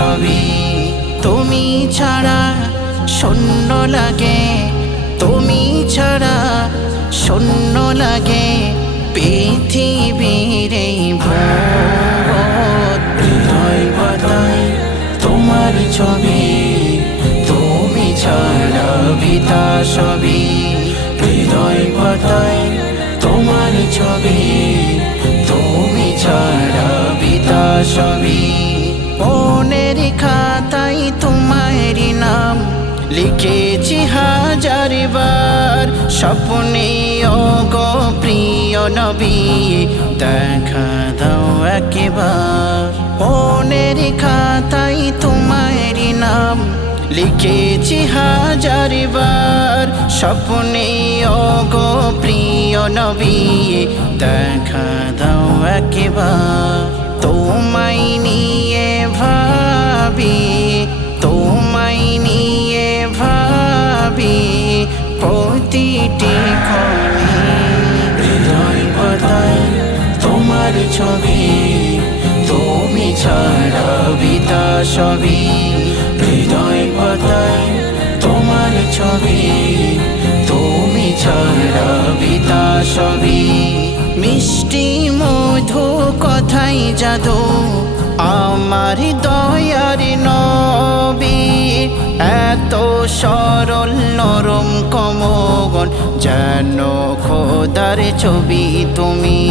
সবই তুমি ছাড়া শূন্য লাগে, তুমি ছাড়া শূন্য লাগে পৃথিবীর এই ভুবন। হৃদয় পাতায় তোমার ছবি, তুমি ছাড়া বিতা সবই। হৃদয় পাতায় তোমার ছবি, তুমি ছাড়া বিতা সবই। মনের খাতায় তোমারই নাম লিখেছি হাজার বার, স্বপ্নে ওগো প্রিয় নবী দেখা দাও একবার। মনের খাতায় তোমারই নাম লিখেছি হাজার বার, স্বপ্নে ওগো প্রিয় নবী দেখা দাও একবার। তোমায় নিয়ে ভাবি, তোমায় নিয়ে ভাবি প্রতিটি ক্ষণে। হৃদয় পাতায় তোমার ছবি, তুমি ছাড়া বিতা সবই। হৃদয় পাতায় তোমার ছবি, তুমি ছাড়া বিতা সবই। মিষ্টি মধু কথাই জাদু আমার দয়ার নবী, এত সরল নরম কমল যেন খোদার ছবি তুমি।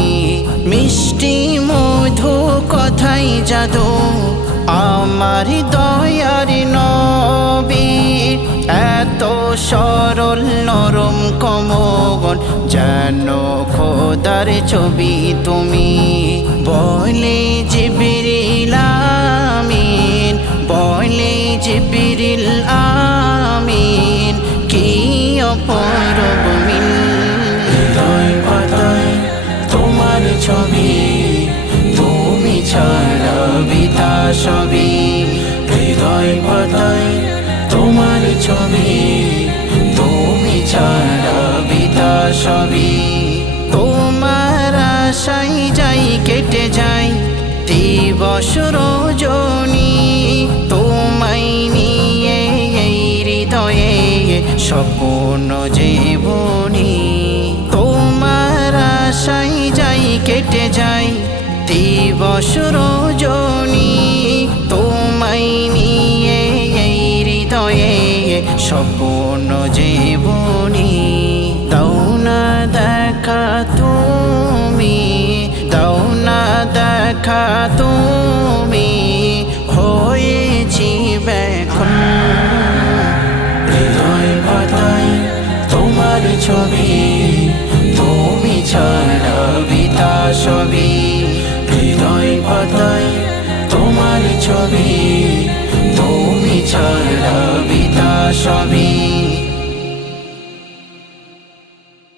মিষ্টি মধু কথাই জাদু আমার দয়ার নবী, এত সরল নরম কমল যেন খোদার ছবি তুমি। বলে জিবরিল আমিন, বলে জিবরিল আমিন, কি অপরূপ মিল। হৃদয় পাতায় তোমার ছবি, তুমি ছাড়া বিতা সবই। হৃদয় পাতায় তোমার ছবি, তুমি ছাড়া বিতা সবই। তোমার আশায় যাই কেটে যাই দিবস রজনী, তোমায় নিয়ে এই হৃদয়ে স্বপ্ন জীবনী। তোমার আশায় যাই কেটে যাই দিবস রজনী, তোমায় নিয়ে এই হৃদয়ে স্বপ্ন জীবনী। দাও না দেখা তুমি, দাও না দেখা তুমি, হয়েছি ব্যাকুল। হৃদয় পাতায় তোমার ছবি,